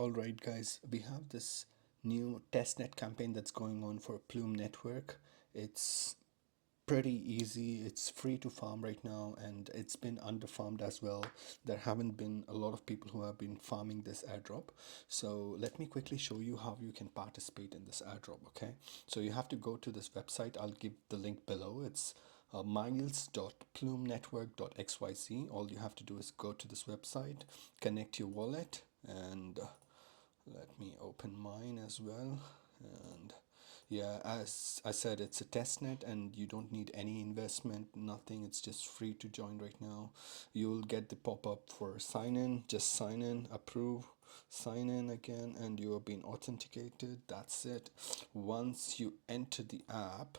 All right, guys, we have this new testnet campaign that's going on for Plume Network. It's pretty easy. It's free to farm right now, and it's been underfarmed as well. There haven't been a lot of people who have been farming this airdrop. So let me quickly show you how you can participate in this airdrop. Okay, so you have to go to this website. I'll give the link below. It's miles.plumenetwork.xyz. All you have to do is go to this website, connect your wallet, and let me open mine as well. And yeah, as I said, it's a test net and you don't need any investment, nothing. It's just free to join right now. You'll get the pop-up for sign in. Just sign in, approve, sign in again, and you have been authenticated. That's it. Once you enter the app,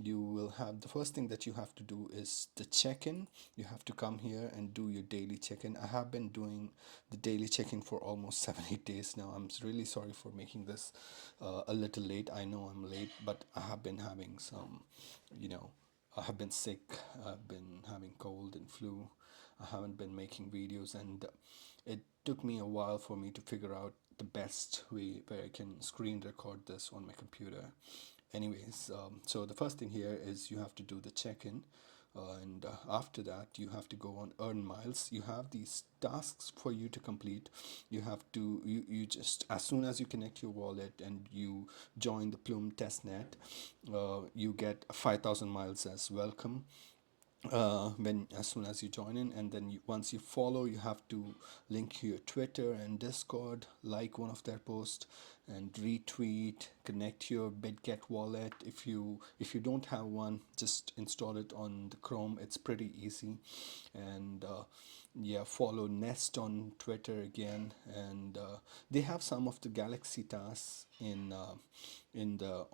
you will have the first thing that you have to do is the check-in. You have to come here and do your daily check-in. I have been doing the daily check-in for almost 7-8 days now. I'm really sorry for making this a little late. I know I'm late, but I have been having some, you know, I have been sick. I've been having cold and flu. I haven't been making videos, and it took me a while for me to figure out the best way where I can screen record this on my computer. Anyways, so the first thing here is you have to do the check-in, and after that you have to go on earn miles. You have these tasks for you to complete. You have to you just, as soon as you connect your wallet and you join the Plume testnet, you get 5,000 miles as welcome when as soon as you join in. And then once you follow, you have to link your Twitter and Discord, like one of their posts, and retweet, connect your BitGet wallet. If you don't have one, just install it on the Chrome. It's pretty easy. And yeah, follow Nest on Twitter again. And they have some of the Galaxy tasks in the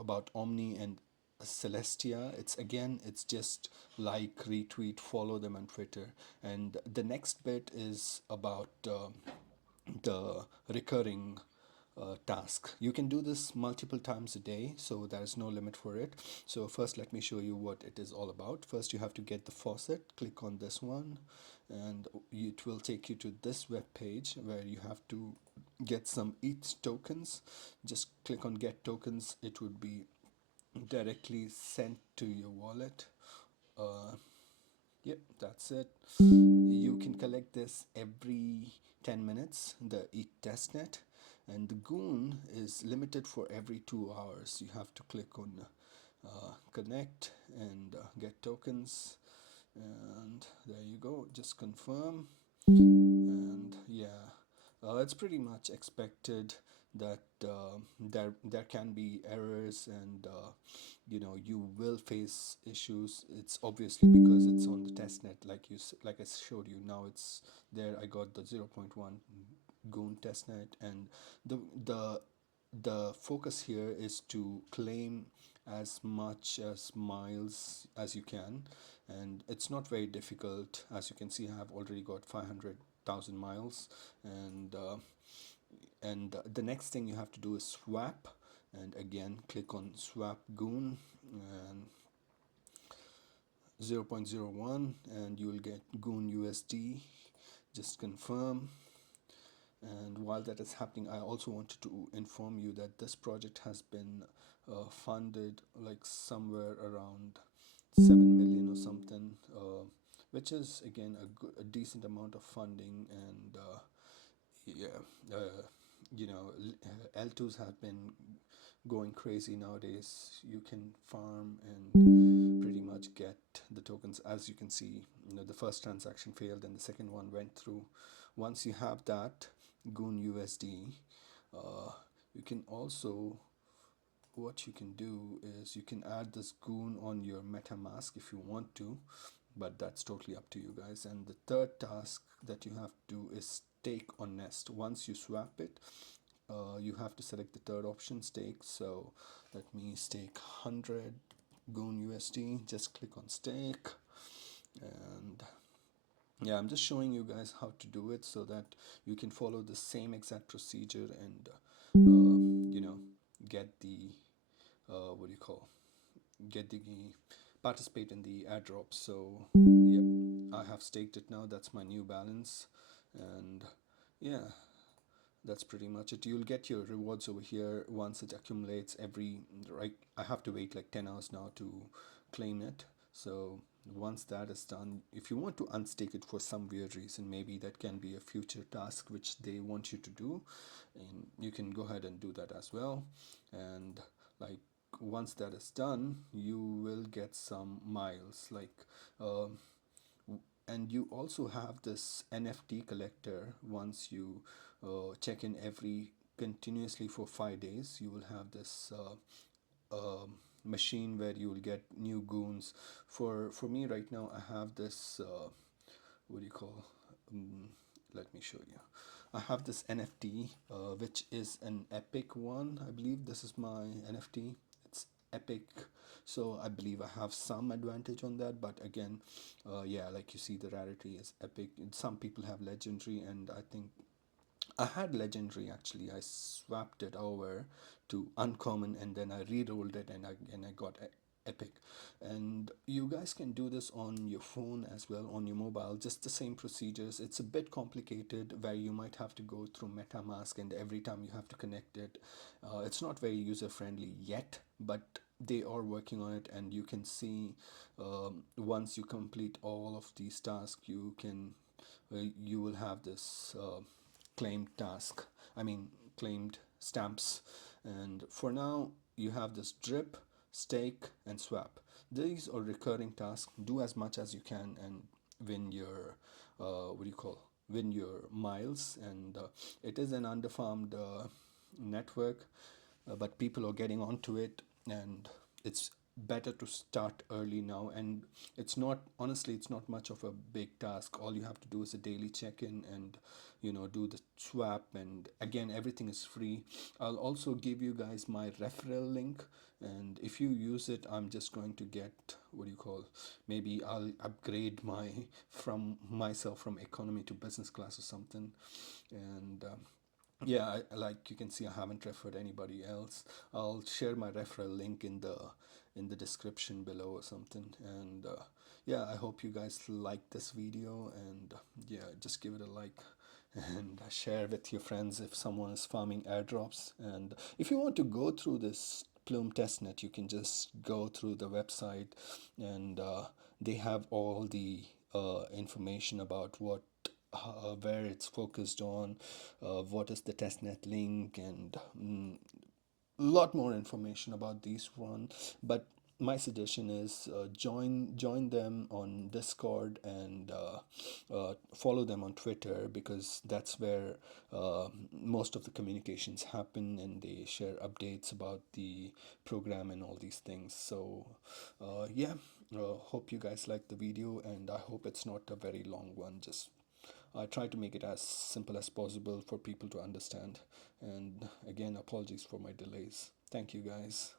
about Omni and Celestia. It's just like, retweet, follow them on Twitter. And the next bit is about the recurring task. You can do this multiple times a day, so there's no limit for it. So first, let me show you what it is all about. First, you have to get the faucet. Click on this one, and it will take you to this web page where you have to get some ETH tokens. Just click on get tokens. It would be directly sent to your wallet. uh, yep, that's it. You can collect this every 10 minutes, the testnet, and the goon is limited for every 2 hours. You have to click on connect and get tokens, and there you go. Just confirm. And yeah, it's pretty much expected that there can be errors, and you will face issues. It's obviously because it's on the testnet, like I showed you. Now it's there. I got the zero point 0.1 goon testnet, and the the focus here is to claim as much as miles as you can, and it's not very difficult. As you can see, I have already got 500,000 miles. And the next thing you have to do is swap, and again click on swap goon and 0.01, and you will get goon USD. Just confirm. And while that is happening, I also wanted to inform you that this project has been funded like somewhere around 7 million or something, which is again a decent amount of funding. And yeah, L2s have been going crazy nowadays. You can farm and pretty much get the tokens. As you can see, the first transaction failed and the second one went through. Once you have that goon USD, uh, you can also, what you can do is you can add this goon on your MetaMask if you want to, but that's totally up to you guys. And the third task that you have to do is stake on Nest. Once you swap it, you have to select the third option, stake. So let me stake 100 goon USD. Just click on stake, and yeah, I'm just showing you guys how to do it so that you can follow the same exact procedure and get the what do you call, get the participate in the airdrop. So yep, I have staked it now. That's my new balance. And yeah, that's pretty much it. You'll get your rewards over here once it accumulates every, right, I have to wait like 10 hours now to claim it. So once that is done, if you want to unstake it for some weird reason, maybe that can be a future task which they want you to do, and you can go ahead and do that as well. And like once that is done, you will get some miles, like um, and you also have this NFT collector. Once you check in every continuously for 5 days, you will have this machine where you will get new goons. For me right now, I have this what do you call? Um, Let me show you. I have this NFT, which is an epic one. I believe this is my NFT. It's epic, so I believe I have some advantage on that. But again, yeah, like you see, the rarity is epic. Some people have legendary, and I think I had legendary actually. I swapped it over to uncommon and then I re-rolled it and I got epic. And you guys can do this on your phone as well, on your mobile, just the same procedures. It's a bit complicated where you might have to go through MetaMask and every time you have to connect it. It's not very user friendly yet, but they are working on it, and you can see once you complete all of these tasks, you will have this claimed task. I mean, claimed stamps. And for now, you have this drip, stake, and swap. These are recurring tasks. Do as much as you can and win your what do you call? Win your miles. And it is an underfarmed network, but people are getting onto it, and it's better to start early now. And it's not, honestly, it's not much of a big task. All you have to do is a daily check-in and do the swap, and again, everything is free. I'll also give you guys my referral link, and if you use it, I'm just going to get, what do you call, maybe I'll upgrade my from myself from economy to business class or something. And yeah, like you can see, I haven't referred anybody else. I'll share my referral link in the description below or something. And yeah, I hope you guys like this video, and yeah, just give it a like and share with your friends if someone is farming airdrops. And if you want to go through this Plume testnet, you can just go through the website, and they have all the information about where it's focused on, what is the testnet link, and lot more information about these one. But my suggestion is join them on Discord, and follow them on Twitter, because that's where most of the communications happen, and they share updates about the program and all these things. So yeah, hope you guys like the video, and I hope it's not a very long one. Just I try to make it as simple as possible for people to understand. And again, apologies for my delays. Thank you guys.